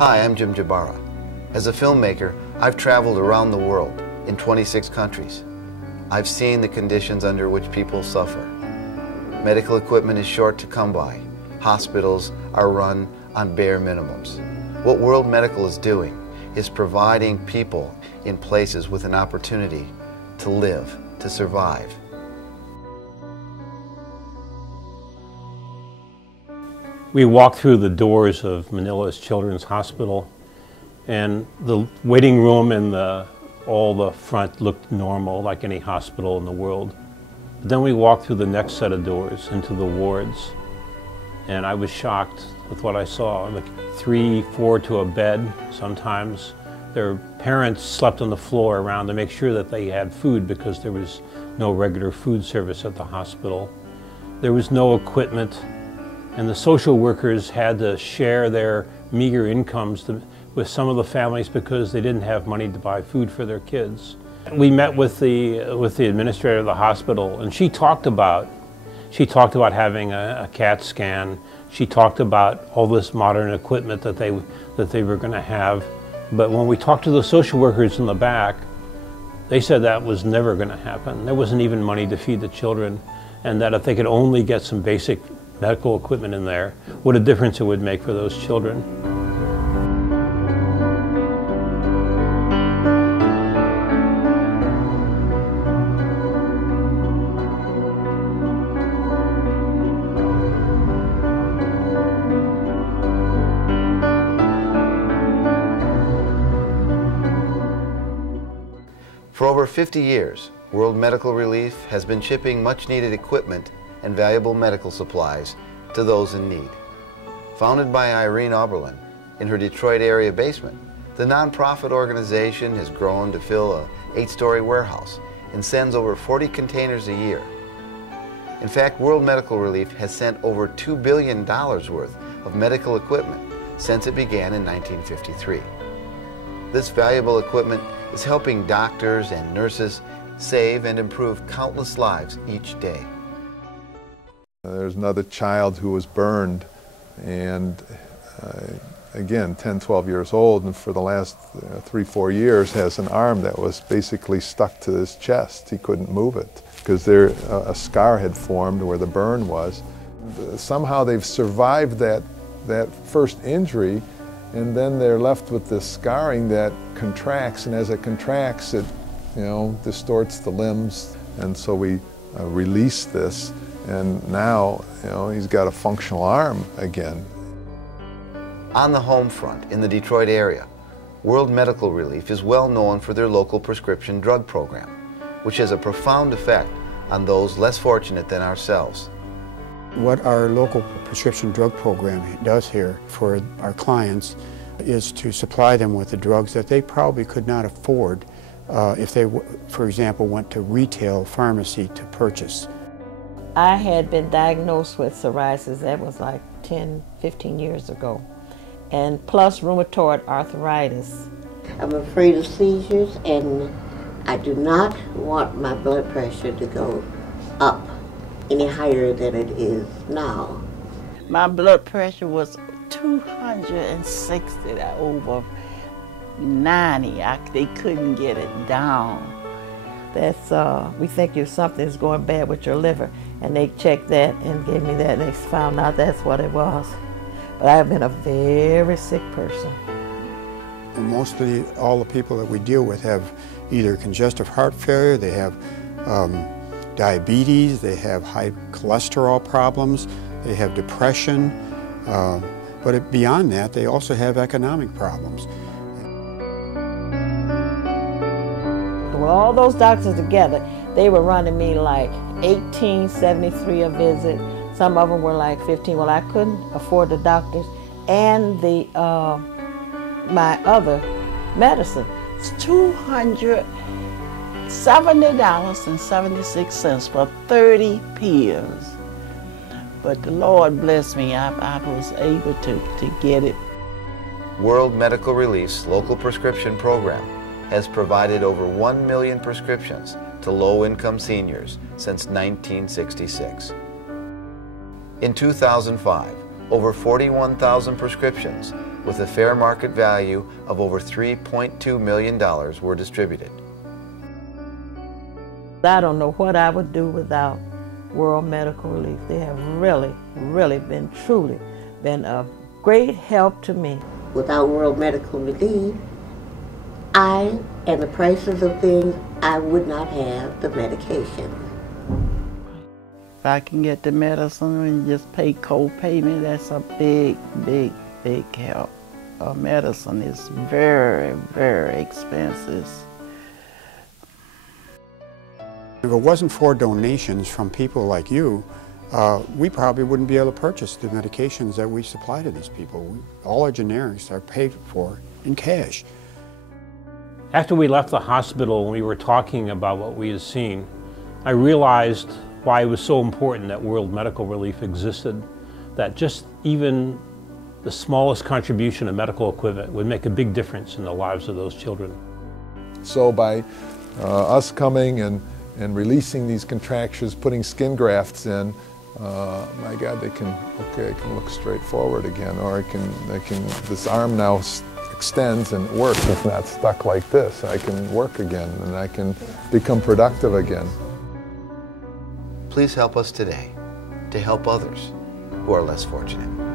Hi, I'm Jim Jabara. As a filmmaker, I've traveled around the world in 26 countries. I've seen the conditions under which people suffer. Medical equipment is short to come by. Hospitals are run on bare minimums. What World Medical is doing is providing people in places with an opportunity to live, to survive. We walked through the doors of Manila's Children's Hospital, and the waiting room and all the front looked normal, like any hospital in the world. But then we walked through the next set of doors into the wards, and I was shocked with what I saw. Like 3, 4 to a bed sometimes. Their parents slept on the floor around to make sure that they had food because there was no regular food service at the hospital. There was no equipment. And the social workers had to share their meager incomes with some of the families because they didn't have money to buy food for their kids. We met with the administrator of the hospital, and she talked about having a CAT scan. She talked about all this modern equipment that they were going to have. But when we talked to the social workers in the back, they said that was never going to happen. There wasn't even money to feed the children, and that if they could only get some basic medical equipment in there, what a difference it would make for those children. For over 50 years, World Medical Relief has been shipping much-needed equipment and valuable medical supplies to those in need. Founded by Irene Oberlin in her Detroit area basement, the nonprofit organization has grown to fill a 8-story warehouse and sends over 40 containers a year. In fact, World Medical Relief has sent over $2 billion worth of medical equipment since it began in 1953. This valuable equipment is helping doctors and nurses save and improve countless lives each day. There's another child who was burned, and again, 10, 12 years old, and for the last 3, 4 years has an arm that was basically stuck to his chest. He couldn't move it because a scar had formed where the burn was. Somehow they've survived that first injury, and then they're left with this scarring that contracts, and as it contracts, it distorts the limbs, and so we release this. And now, he's got a functional arm again. On the home front in the Detroit area, World Medical Relief is well known for their local prescription drug program, which has a profound effect on those less fortunate than ourselves. What our local prescription drug program does here for our clients is to supply them with the drugs that they probably could not afford if they, for example, went to retail pharmacy to purchase. I had been diagnosed with psoriasis, that was like 10, 15 years ago, and plus rheumatoid arthritis. I'm afraid of seizures, and I do not want my blood pressure to go up any higher than it is now. My blood pressure was 260 over 90. They couldn't get it down. That's, we think something's going bad with your liver. And they checked that and gave me that, and they found out that's what it was. But I have been a very sick person. Mostly all the people that we deal with have either congestive heart failure, they have diabetes, they have high cholesterol problems, they have depression, but beyond that, they also have economic problems. With all those doctors together, they were running me like $18.73 a visit. Some of them were like 15. Well, I couldn't afford the doctors and the my other medicine. It's $270.76 for 30 pills. But the Lord bless me, I was able to get it. World Medical Relief's local prescription program has provided over 1 million prescriptions to low-income seniors since 1966. In 2005, over 41,000 prescriptions with a fair market value of over $3.2 million were distributed. I don't know what I would do without World Medical Relief. They have really, really been, truly been a great help to me. Without World Medical Relief, I and the prices of things, I would not have the medication. If I can get the medicine and just pay co-payment, that's a big, big, big help. Medicine is very, very expensive. If it wasn't for donations from people like you, we probably wouldn't be able to purchase the medications that we supply to these people. All our generics are paid for in cash. After we left the hospital and we were talking about what we had seen, I realized why it was so important that World Medical Relief existed, that just even the smallest contribution of medical equipment would make a big difference in the lives of those children. So by us coming and releasing these contractures, putting skin grafts in, my God, they can look straight forward again, or this arm now extends and works. It's not stuck like this. I can work again and I can become productive again. Please help us today to help others who are less fortunate.